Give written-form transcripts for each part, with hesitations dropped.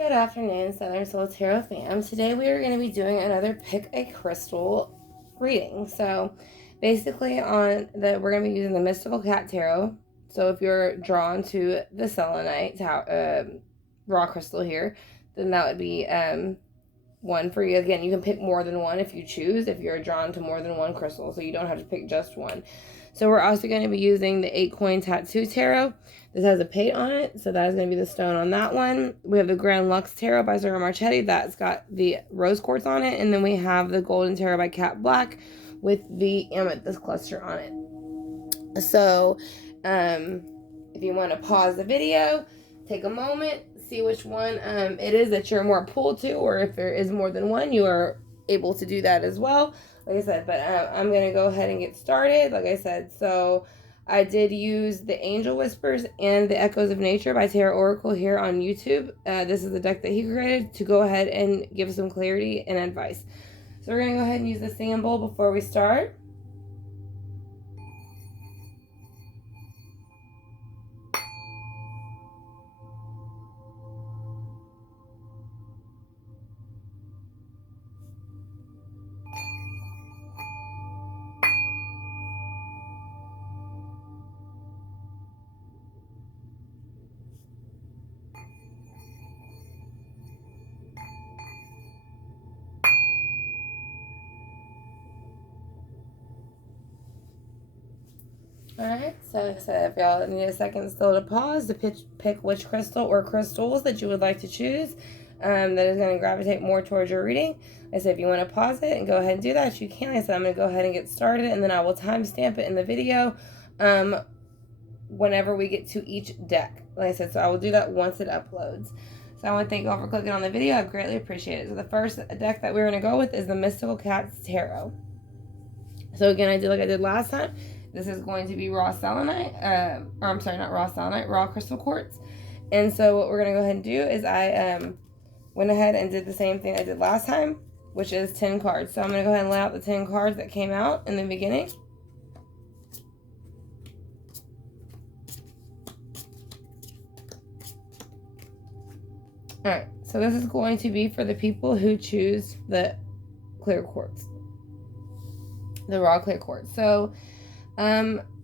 Good afternoon, Southern Soul Tarot fam. Today we are going to be doing another pick a crystal reading. So basically we're going to be using the Mystical Cat Tarot. So if you're drawn to the Selenite raw crystal here, then that would be one for you. Again, you can pick more than one if you choose, if you're drawn to more than one crystal, so you don't have to pick just one. So we're also going to be using the 8-coin tattoo tarot. This has a pate on it, so that is going to be the stone on that one. We have the Grand Lux Tarot by Sarah Marchetti. That's got the rose quartz on it. And then we have the Golden Tarot by Cat Black with the amethyst cluster on it. So if you want to pause the video, take a moment, see which one it is that you're more pulled to, or if there is more than one, you are able to do that as well. Like I said, but I'm going to go ahead and get started. Like I said, so I did use the Angel Whispers and the Echoes of Nature by Tarot Oracle here on YouTube. This is the deck that he created to go ahead and give some clarity and advice. So we're going to go ahead and use the singing bowl before we start. Alright, so if y'all need a second still to pause to pick which crystal or crystals that you would like to choose that is going to gravitate more towards your reading. Like I said, if you want to pause it and go ahead and do that, you can. Like I said, I'm going to go ahead and get started, and then I will timestamp it in the video whenever we get to each deck. Like I said, so I will do that once it uploads. So I want to thank you all for clicking on the video. I greatly appreciate it. So the first deck that we're going to go with is the Mystical Cat's Tarot. So again, I did like I did last time. This is going to be raw selenite, or I'm sorry, not raw selenite, raw crystal quartz. And so what we're going to go ahead and do is I went ahead and did the same thing I did last time, which is 10 cards. So I'm going to go ahead and lay out the 10 cards that came out in the beginning. Alright, so this is going to be for the people who choose the clear quartz, the raw clear quartz. So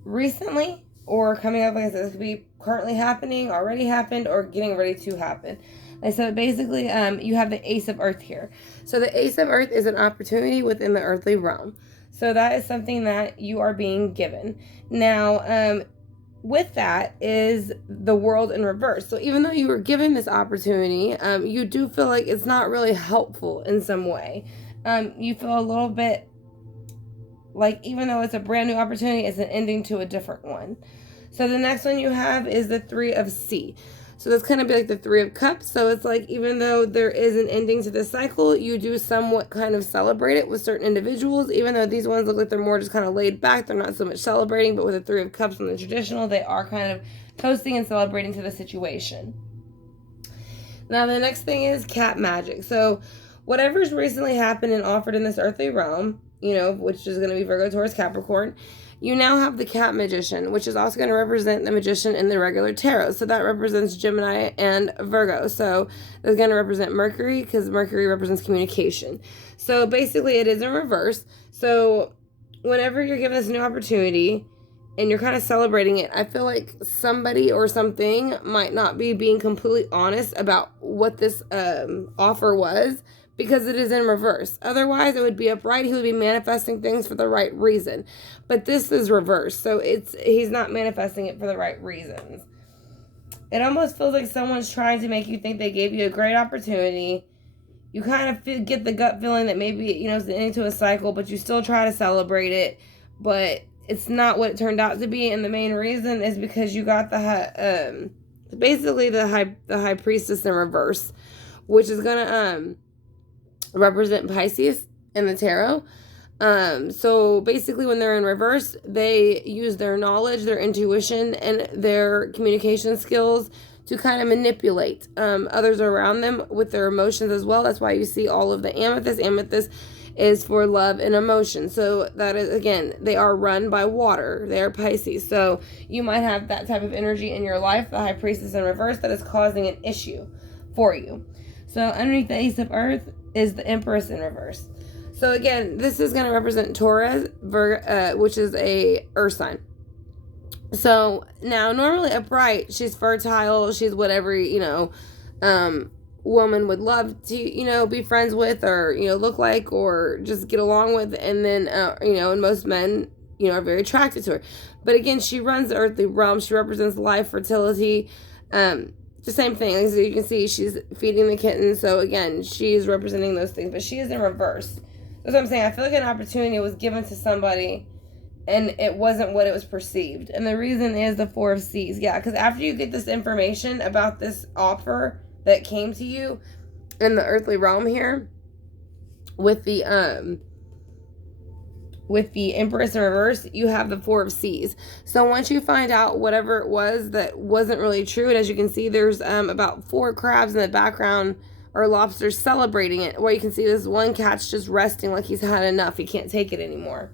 recently or coming up, like I said, this could be currently happening, already happened, or getting ready to happen. And so basically, you have the Ace of Earth here. So the Ace of Earth is an opportunity within the earthly realm. So that is something that you are being given. Now, with that is the world in reverse. So even though you were given this opportunity, you do feel like it's not really helpful in some way. You feel a little bit like even though it's a brand new opportunity, it's an ending to a different one. So the next one you have is the Three of Sea. So that's kind of be like the Three of Cups. So it's like even though there is an ending to this cycle, you do somewhat kind of celebrate it with certain individuals, even though these ones look like they're more just kind of laid back. They're not so much celebrating, but with the Three of Cups and the traditional, they are kind of toasting and celebrating to the situation. Now the next thing is cat magic. So whatever's recently happened and offered in this earthly realm, you know, which is going to be Virgo, Taurus, Capricorn, you now have the cat magician, which is also going to represent the magician in the regular tarot. So that represents Gemini and Virgo. So it's going to represent Mercury because Mercury represents communication. So basically it is in reverse. So whenever you're given this new opportunity and you're kind of celebrating it, I feel like somebody or something might not be being completely honest about what this offer was, because it is in reverse. Otherwise, it would be upright. He would be manifesting things for the right reason. But this is reverse, so he's not manifesting it for the right reasons. It almost feels like someone's trying to make you think they gave you a great opportunity. You kind of get the gut feeling that maybe, you know, it's the ending to a cycle, but you still try to celebrate it. But it's not what it turned out to be, and the main reason is because you got basically the high priestess in reverse, which is gonna represent Pisces in the tarot. So basically when they're in reverse, they use their knowledge, their intuition, and their communication skills to kind of manipulate others around them with their emotions as well. That's why you see all of the amethyst. Amethyst is for love and emotion. So that is, again, they are run by water. They are Pisces. So you might have that type of energy in your life, the high priestess in reverse, that is causing an issue for you. So underneath the Ace of Earth is the Empress in reverse. So again, this is going to represent Taurus, which is a earth sign. So now, normally upright, she's fertile, she's whatever, woman would love to, be friends with, or, look like, or just get along with. And then, and most men, are very attracted to her. But again, she runs the earthly realm. She represents life, fertility, the same thing. Like, so you can see she's feeding the kitten. So again, she's representing those things, but she is in reverse. That's what I'm saying. I feel like an opportunity was given to somebody and it wasn't what it was perceived. And the reason is the Four of Seas. Yeah, because after you get this information about this offer that came to you in the earthly realm here with the Empress in reverse, you have the Four of Seas. So once you find out whatever it was that wasn't really true, and as you can see, there's about 4 crabs in the background, or lobsters, celebrating it, where you can see this one cat's just resting like he's had enough. He can't take it anymore.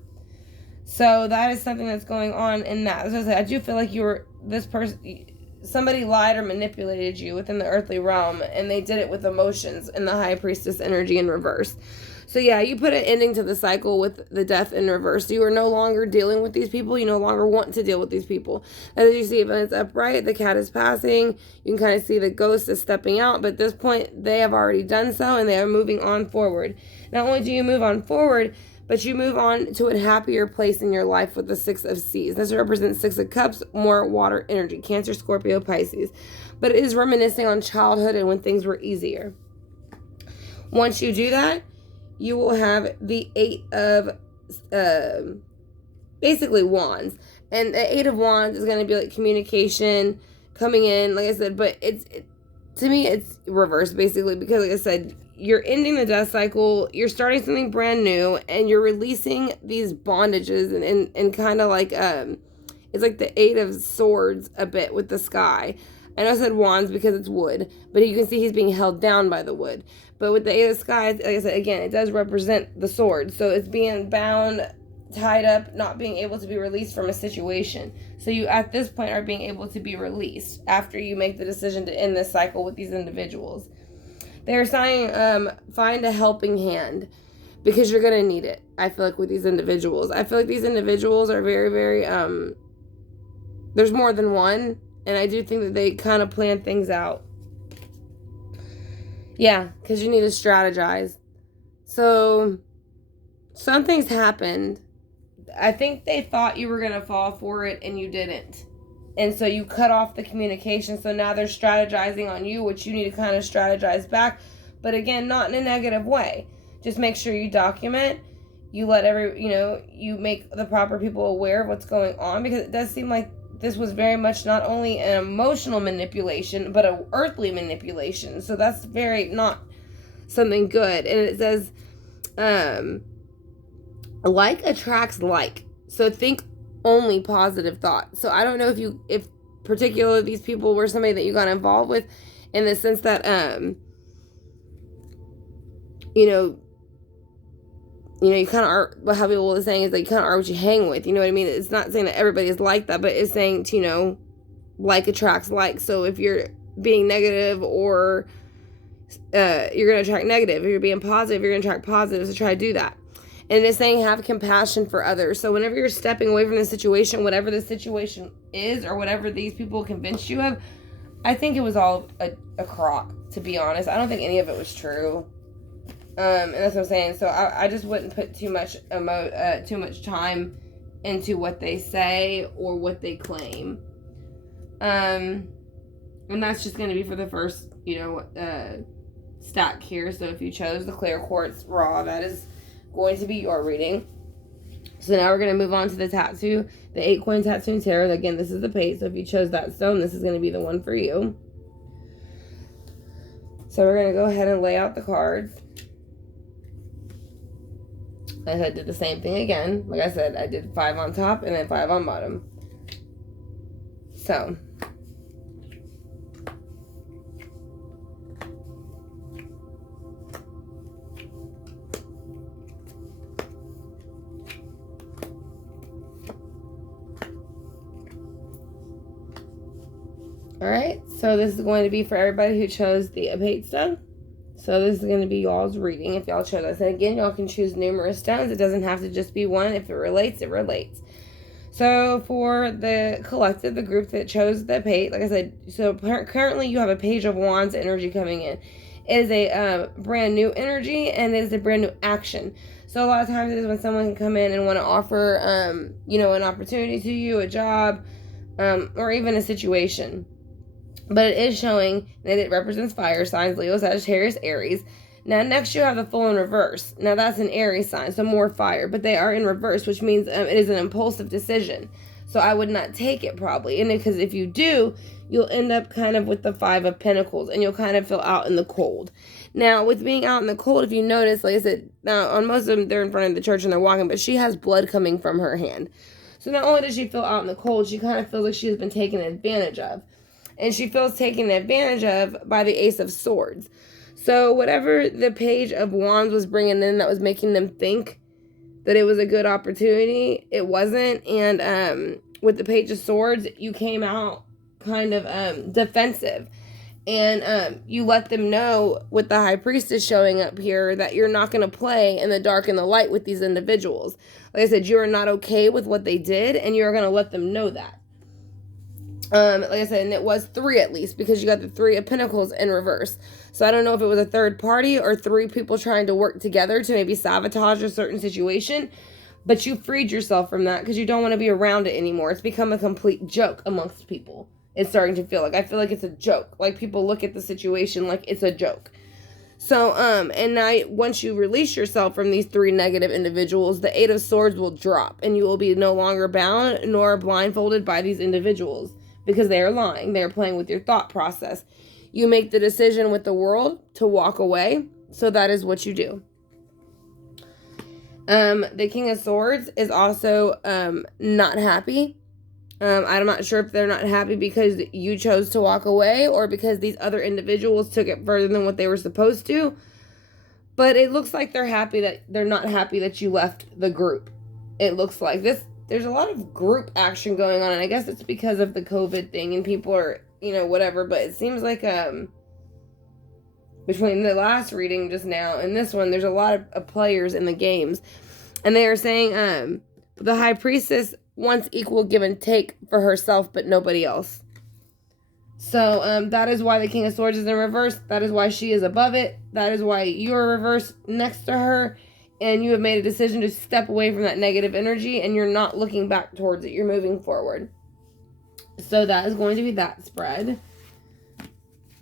So that is something that's going on in that. As I said, I do feel like you were this person, somebody lied or manipulated you within the earthly realm, and they did it with emotions in the High Priestess energy in reverse. So yeah, you put an ending to the cycle with the Death in reverse. You are no longer dealing with these people. You no longer want to deal with these people. As you see, when it's upright, the cat is passing. You can kind of see the ghost is stepping out. But at this point, they have already done so, and they are moving on forward. Not only do you move on forward, but you move on to a happier place in your life with the Six of Seas. This represents Six of Cups, more water energy, Cancer, Scorpio, Pisces. But it is reminiscing on childhood and when things were easier. Once you do that, you will have the Eight of, basically Wands. And the Eight of Wands is going to be like communication coming in, like I said, but to me, it's reverse, basically, because like I said, you're ending the death cycle, you're starting something brand new, and you're releasing these bondages, and kind of like, it's like the Eight of Swords a bit with the sky. I know I said wands because it's wood, but you can see he's being held down by the wood. But with the Eight of Skies, like I said, again, it does represent the sword. So it's being bound, tied up, not being able to be released from a situation. So you, at this point, are being able to be released after you make the decision to end this cycle with these individuals. They're saying, find a helping hand, because you're going to need it, I feel like, with these individuals. I feel like these individuals are very, very, there's more than one, and I do think that they kind of plan things out. Yeah, because you need to strategize. So, something's happened. I think they thought you were going to fall for it, and you didn't. And so you cut off the communication. So now they're strategizing on you, which you need to kind of strategize back. But again, not in a negative way. Just make sure you document. You let you make the proper people aware of what's going on. Because it does seem like this was very much not only an emotional manipulation, but an earthly manipulation. So that's very not something good. And it says, like attracts like. So think only positive thought. So I don't know if particularly these people were somebody that you got involved with, in the sense that, you kind of are, how people are saying is that you kind of are what you hang with, you know what I mean? It's not saying that everybody is like that, but it's saying to, like attracts like. So if you're being negative, or you're going to attract negative. If you're being positive, you're going to attract positive. So try to do that. And it's saying have compassion for others. So whenever you're stepping away from the situation, whatever the situation is, or whatever these people convinced you of, I think it was all a crock, to be honest. I don't think any of it was true. And that's what I'm saying. So I just wouldn't put too much time into what they say or what they claim. And that's just going to be for the first, stack here. So if you chose the clear quartz raw, that is going to be your reading. So now we're going to move on to the tattoo, the 8-coin tattoo and tarot. Again, this is the page. So if you chose that stone, this is going to be the one for you. So we're going to go ahead and lay out the cards. I did the same thing again. Like I said, I did 5 on top and then 5 on bottom. So alright, so this is going to be for everybody who chose the Amethyst stone. So this is going to be y'all's reading if y'all chose this. And again, y'all can choose numerous stones. It doesn't have to just be one. If it relates, it relates. So for the collective, the group that chose the page, like I said, so currently you have a page of wands energy coming in. It is a brand new energy, and it is a brand new action. So a lot of times it is when someone can come in and want to offer, an opportunity to you, a job, or even a situation. But it is showing that it represents fire signs, Leo, Sagittarius, Aries. Now, next you have the Fool in reverse. Now, that's an Aries sign, so more fire. But they are in reverse, which means it is an impulsive decision. So I would not take it probably. And because if you do, you'll end up kind of with the Five of Pentacles. And you'll kind of feel out in the cold. Now, with being out in the cold, if you notice, like I said, now on most of them, they're in front of the church and they're walking. But she has blood coming from her hand. So not only does she feel out in the cold, she kind of feels like she has been taken advantage of. And she feels taken advantage of by the Ace of Swords. So whatever the Page of Wands was bringing in that was making them think that it was a good opportunity, it wasn't. And with the Page of Swords, you came out kind of defensive. And you let them know with the High Priestess showing up here that you're not going to play in the dark and the light with these individuals. Like I said, you are not okay with what they did, and you're going to let them know that. Like I said, and it was 3 at least, because you got the 3 of Pentacles in reverse. So I don't know if it was a third party or 3 people trying to work together to maybe sabotage a certain situation. But you freed yourself from that because you don't want to be around it anymore. It's become a complete joke amongst people. It's starting to feel like. I feel like it's a joke. Like people look at the situation like it's a joke. So, and now once you release yourself from these 3 negative individuals, the 8 of Swords will drop. And you will be no longer bound nor blindfolded by these individuals. Because they are lying. They are playing with your thought process. You make the decision with the world to walk away. So that is what you do. The King of Swords is also not happy. I'm not sure if they're not happy because you chose to walk away or because these other individuals took it further than what they were supposed to. But it looks like they're not happy that you left the group. It looks like this. There's a lot of group action going on, and I guess it's because of the COVID thing, and people are, whatever, but it seems like, between the last reading just now and this one, there's a lot of players in the games, and they are saying, the High Priestess wants equal give and take for herself, but nobody else. So, that is why the King of Swords is in reverse, that is why she is above it, that is why you're reversed next to her, and you have made a decision to step away from that negative energy, and you're not looking back towards it. You're moving forward. So that is going to be that spread.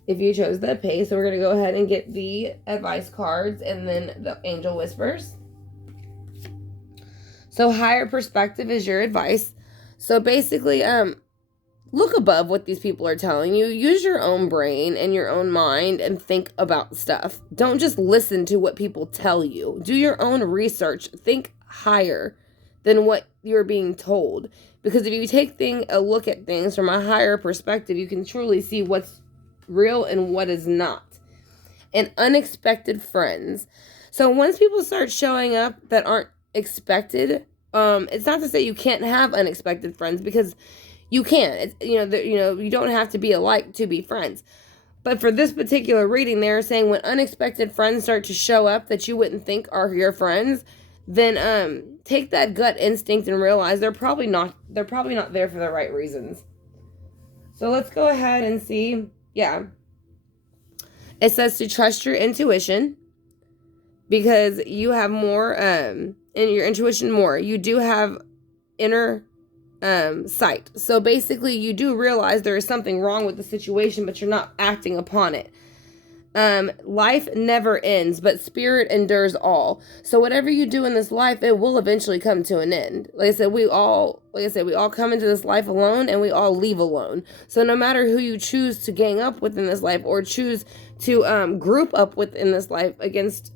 If you chose the Page. So we're going to go ahead and get the advice cards and then the Angel Whispers. So higher perspective is your advice. So basically, look above what these people are telling you. Use your own brain and your own mind and think about stuff. Don't just listen to what people tell you. Do your own research. Think higher than what you're being told. Because if you take a look at things from a higher perspective, you can truly see what's real and what is not. And unexpected friends. So once people start showing up that aren't expected, it's not to say you can't have unexpected friends, because you can. It's, you don't have to be alike to be friends. But for this particular reading, they're saying when unexpected friends start to show up that you wouldn't think are your friends, then take that gut instinct and realize they're probably not there for the right reasons. So let's go ahead and see. Yeah. It says to trust your intuition because you have more in your intuition more. You do have inner sight. So basically you do realize there is something wrong with the situation, but you're not acting upon it. Life never ends, but spirit endures all. So whatever you do in this life, it will eventually come to an end. Like I said, we all come into this life alone and we all leave alone. So no matter who you choose to gang up with in this life or choose to group up with in this life against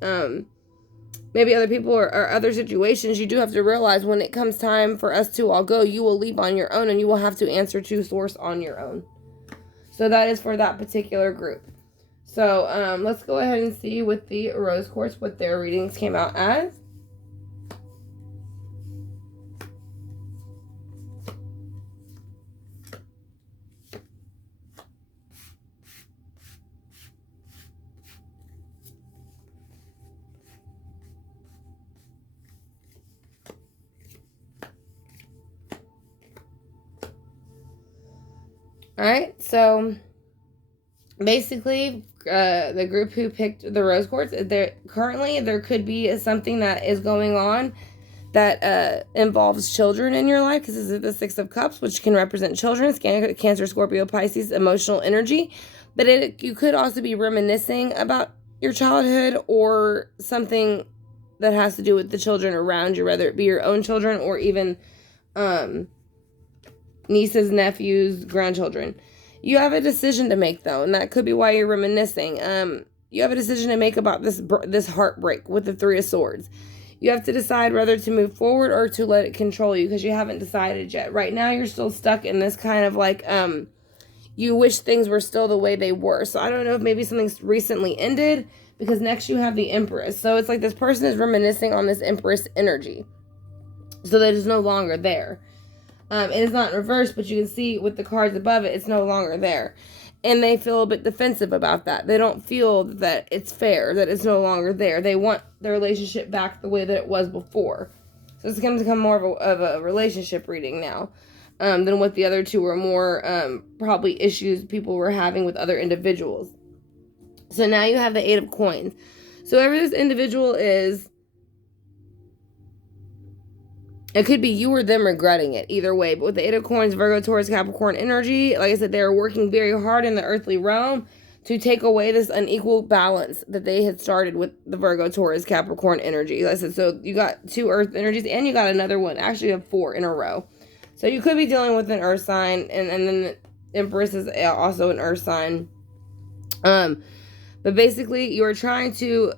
maybe other people or other situations, you do have to realize when it comes time for us to all go, you will leave on your own and you will have to answer to source on your own. So that is for that particular group. So let's go ahead and see with the Rose Quartz what their readings came out as. All right, so basically, the group who picked the rose quartz, there could be something that is going on that involves children in your life, because this is the Six of Cups, which can represent children, Cancer, Scorpio, Pisces, emotional energy. But you could also be reminiscing about your childhood or something that has to do with the children around you, whether it be your own children or even nieces, nephews, grandchildren. You have a decision to make, though, and that could be why you're reminiscing. You have a decision to make about this heartbreak with the Three of Swords. You have to decide whether to move forward or to let it control you, because you haven't decided yet. Right now, you're still stuck in this kind of like, you wish things were still the way they were. So I don't know if maybe something's recently ended, because next you have the Empress. So it's like this person is reminiscing on this Empress energy. So that is no longer there. It is not in reverse, but you can see with the cards above it, it's no longer there. And they feel a bit defensive about that. They don't feel that it's fair, that it's no longer there. They want the relationship back the way that it was before. So it's going to become more of a relationship reading now than what the other two were more probably issues people were having with other individuals. So now you have the Eight of Coins. So whoever this individual is, it could be you or them regretting it, either way. But with the Eight of Coins, Virgo, Taurus, Capricorn energy, like I said, they're working very hard in the earthly realm to take away this unequal balance that they had started with the Virgo, Taurus, Capricorn energy. Like I said, so you got 2 earth energies, and you got another one. Actually, you have 4 in a row. So you could be dealing with an earth sign, and then the Empress is also an earth sign. But basically, you are trying to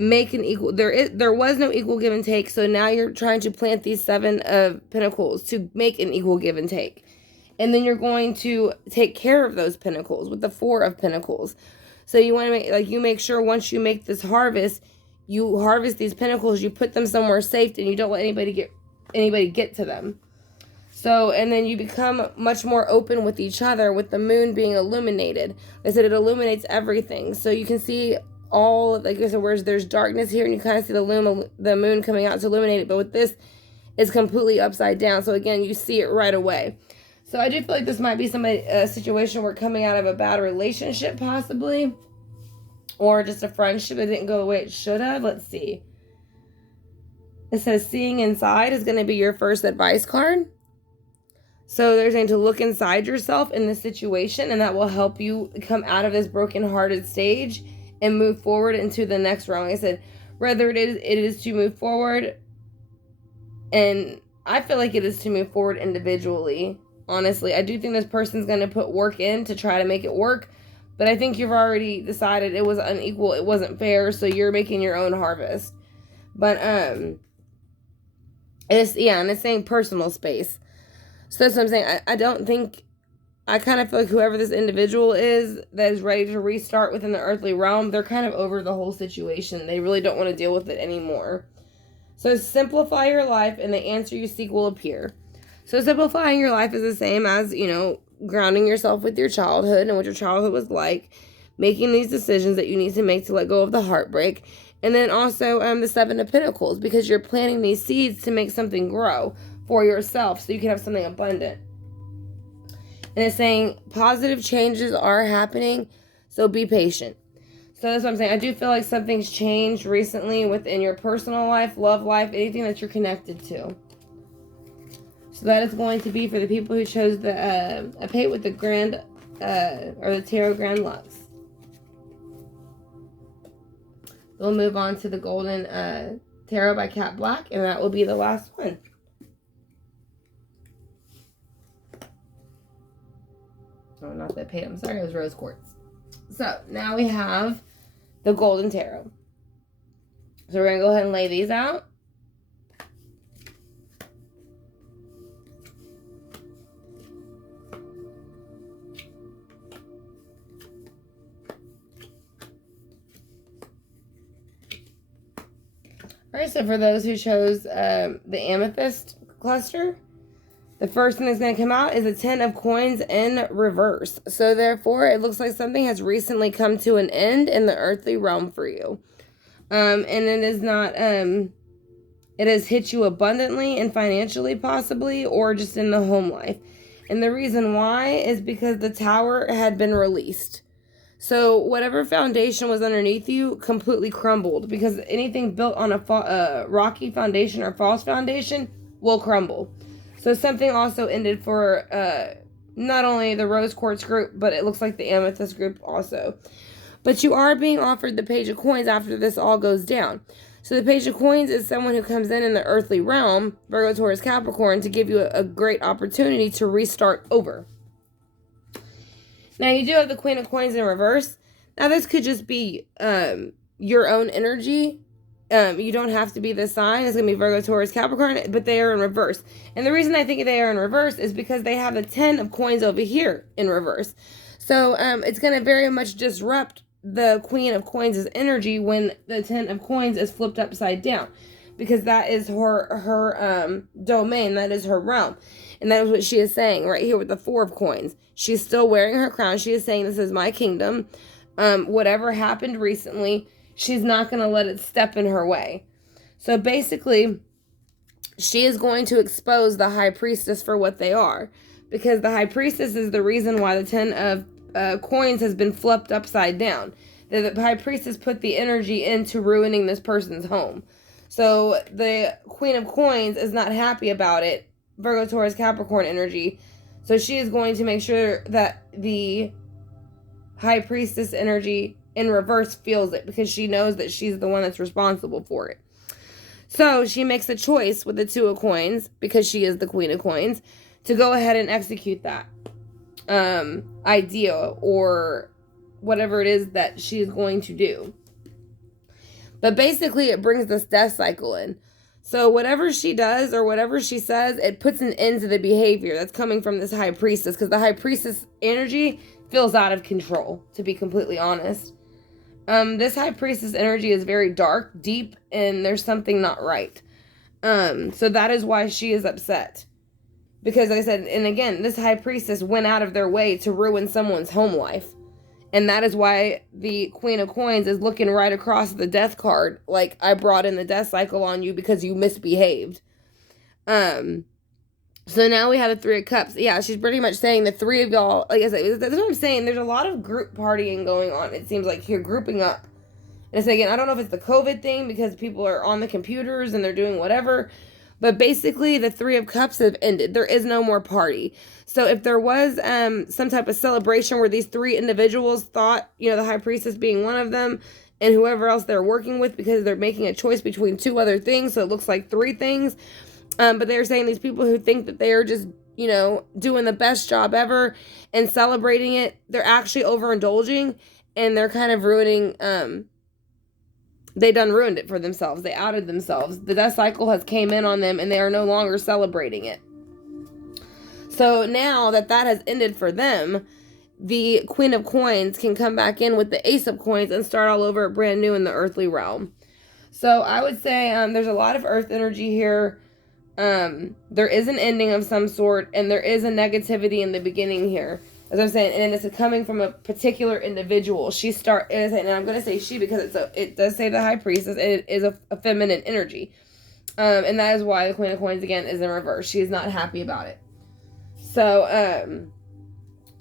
make an equal, there was no equal give and take, so now you're trying to plant these 7 of Pentacles to make an equal give and take, and then you're going to take care of those Pentacles with the 4 of Pentacles. So you want to make, like, you make sure once you make this harvest, you harvest these Pentacles, you put them somewhere safe, and you don't let anybody get to them. So, and then you become much more open with each other, with the moon being illuminated. I said it illuminates everything, so you can see all, like I said, where there's darkness here, and you kind of see the moon coming out to illuminate it. But with this, it's completely upside down. So again, you see it right away. So I do feel like this might be a situation where coming out of a bad relationship, possibly, or just a friendship that didn't go the way it should have. Let's see. It says seeing inside is going to be your first advice card. So they're saying to look inside yourself in this situation, and that will help you come out of this broken-hearted stage and move forward into the next round. Like I said, whether it is to move forward, and I feel like it is to move forward individually. Honestly, I do think this person's going to put work in to try to make it work, but I think you've already decided it was unequal, it wasn't fair, so you're making your own harvest. But and it's saying personal space. So that's what I'm saying. I kind of feel like whoever this individual is that is ready to restart within the earthly realm, they're kind of over the whole situation. They really don't want to deal with it anymore. So simplify your life, and the answer you seek will appear. So simplifying your life is the same as, grounding yourself with your childhood and what your childhood was like, making these decisions that you need to make to let go of the heartbreak, and then also the 7 of Pentacles, because you're planting these seeds to make something grow for yourself so you can have something abundant. And it's saying positive changes are happening, so be patient. So that's what I'm saying. I do feel like something's changed recently within your personal life, love life, anything that you're connected to. So that is going to be for the people who chose the Pate with the Grand, or the Tarot Grand Lux. We'll move on to the Golden Tarot by Cat Black, and that will be the last one. Oh, not that Pate. I'm sorry, it was Rose Quartz. So now we have the Golden Tarot. So we're going to go ahead and lay these out. Alright, so for those who chose the Amethyst cluster, the first thing that's going to come out is a 10 of Coins in reverse. So therefore, it looks like something has recently come to an end in the earthly realm for you. And it is not, it has hit you abundantly and financially possibly, or just in the home life. And the reason why is because the tower had been released. So whatever foundation was underneath you completely crumbled, because anything built on a rocky foundation or false foundation will crumble. So something also ended for not only the Rose Quartz group, but it looks like the Amethyst group also. But you are being offered the Page of Coins after this all goes down. So the Page of Coins is someone who comes in the earthly realm, Virgo, Taurus, Capricorn, to give you a great opportunity to restart over. Now you do have the Queen of Coins in reverse. Now this could just be your own energy. You don't have to be the sign. It's going to be Virgo, Taurus, Capricorn, but they are in reverse. And the reason I think they are in reverse is because they have the 10 of coins over here in reverse. So it's going to very much disrupt the Queen of Coins' energy when the 10 of coins is flipped upside down, because that is her domain, that is her realm. And that is what she is saying right here with the 4 of coins. She's still wearing her crown. She is saying, this is my kingdom. Whatever happened recently, she's not going to let it step in her way. So basically, she is going to expose the High Priestess for what they are, because the High Priestess is the reason why the 10 of coins has been flipped upside down. The High Priestess put the energy into ruining this person's home. So the Queen of Coins is not happy about it. Virgo, Taurus, Capricorn energy. So she is going to make sure that the High Priestess energy in reverse feels it, because she knows that she's the one that's responsible for it. So she makes a choice with the 2 of coins, because she is the Queen of Coins, to go ahead and execute that idea or whatever it is that she is going to do. But basically it brings this death cycle in. So whatever she does or whatever she says, it puts an end to the behavior that's coming from this High Priestess, because the High Priestess energy feels out of control, to be completely honest. This High Priestess energy is very dark, deep, and there's something not right. So that is why she is upset. Because like I said, and again, this High Priestess went out of their way to ruin someone's home life. And that is why the Queen of Coins is looking right across the death card, like, I brought in the death cycle on you because you misbehaved. So now we have the 3 of Cups. Yeah, she's pretty much saying the 3 of y'all, like I said, that's what I'm saying. There's a lot of group partying going on. It seems like you're grouping up. And so again, I don't know if it's the COVID thing, because people are on the computers and they're doing whatever. But basically, the 3 of Cups have ended. There is no more party. So if there was some type of celebration where these 3 individuals thought, the High Priestess being one of them, and whoever else they're working with, because they're making a choice between 2 other things, so it looks like 3 things. But they're saying these people who think that they are just, doing the best job ever and celebrating it, they're actually overindulging, and they're kind of ruining... They done ruined it for themselves. They outed themselves. The death cycle has came in on them, and they are no longer celebrating it. So now that has ended for them, the Queen of Coins can come back in with the Ace of Coins and start all over brand new in the earthly realm. So I would say there's a lot of earth energy here. There is an ending of some sort, and there is a negativity in the beginning here. As I'm saying, and it's coming from a particular individual. And I'm going to say she, because it does say the High Priestess, and it is a feminine energy. And that is why the Queen of Coins, again, is in reverse. She is not happy about it. So,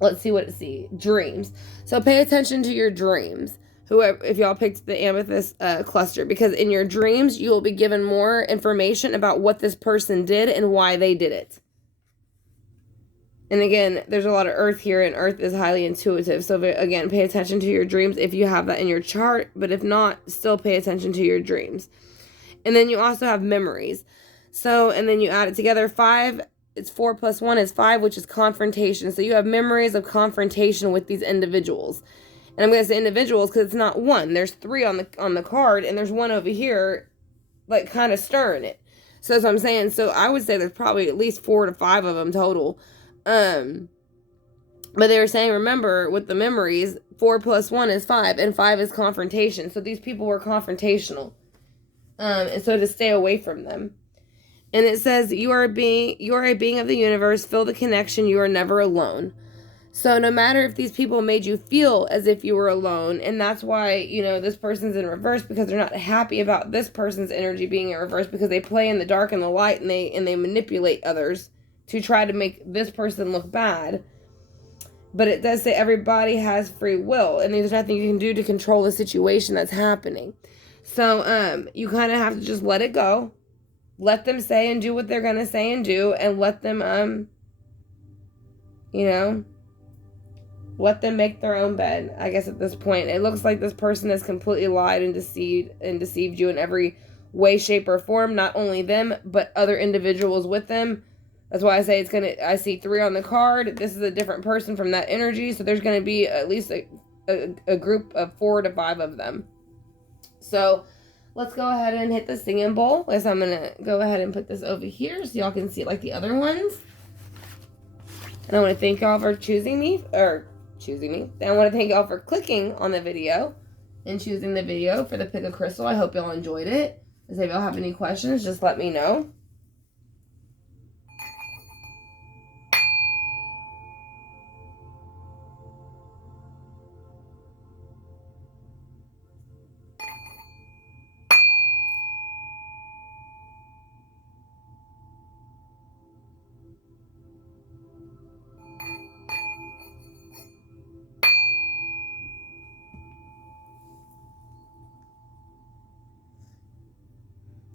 let's see what it sees. Dreams. So pay attention to your dreams. Whoever, if y'all picked the Amethyst cluster, because in your dreams, you will be given more information about what this person did and why they did it. And again, there's a lot of earth here, and earth is highly intuitive. So again, pay attention to your dreams if you have that in your chart. But if not, still pay attention to your dreams. And then you also have memories. So, and then you add it together. 5, it's 4 plus 1 is 5, which is confrontation. So you have memories of confrontation with these individuals. And I'm going to say individuals because it's not one. There's 3 on the card, and there's 1 over here, like, kind of stirring it. So that's what I'm saying. So I would say there's probably at least 4 to 5 of them total. But they were saying, remember, with the memories, 4 plus 1 is 5, and 5 is confrontation. So these people were confrontational. And so to stay away from them. And it says, you are a being of the universe, feel the connection, you are never alone. So no matter if these people made you feel as if you were alone, and that's why, this person's in reverse, because they're not happy about this person's energy being in reverse, because they play in the dark and the light, and they manipulate others to try to make this person look bad. But it does say everybody has free will, and there's nothing you can do to control the situation that's happening. So you kind of have to just let it go. Let them say and do what they're going to say and do, and let them, let them make their own bed, I guess, at this point. It looks like this person has completely lied and deceived you in every way, shape, or form. Not only them, but other individuals with them. That's why I say I see 3 on the card. This is a different person from that energy. So there's going to be at least a group of 4 to 5 of them. So let's go ahead and hit the singing bowl. So I'm going to go ahead and put this over here so y'all can see it like the other ones. And I want to thank y'all for choosing me. I want to thank y'all for clicking on the video and choosing the video for the pick of crystal. I hope y'all enjoyed it. If y'all have any questions, just let me know.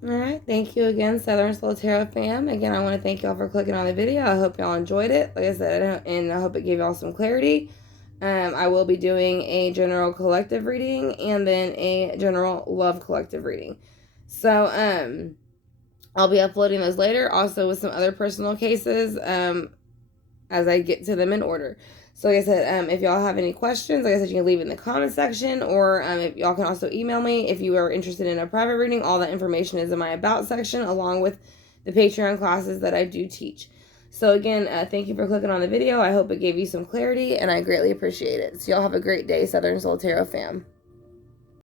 Alright, thank you again, Southern Soul Tarot fam. Again, I want to thank y'all for clicking on the video. I hope y'all enjoyed it. Like I said, and I hope it gave y'all some clarity. I will be doing a general collective reading and then a general love collective reading. So, I'll be uploading those later, also with some other personal cases, as I get to them in order. So like I said, if y'all have any questions, like I said, you can leave it in the comment section, or if y'all can also email me if you are interested in a private reading. All that information is in my about section, along with the Patreon classes that I do teach. So again, thank you for clicking on the video. I hope it gave you some clarity, and I greatly appreciate it. So y'all have a great day, Southern Soul Tarot fam.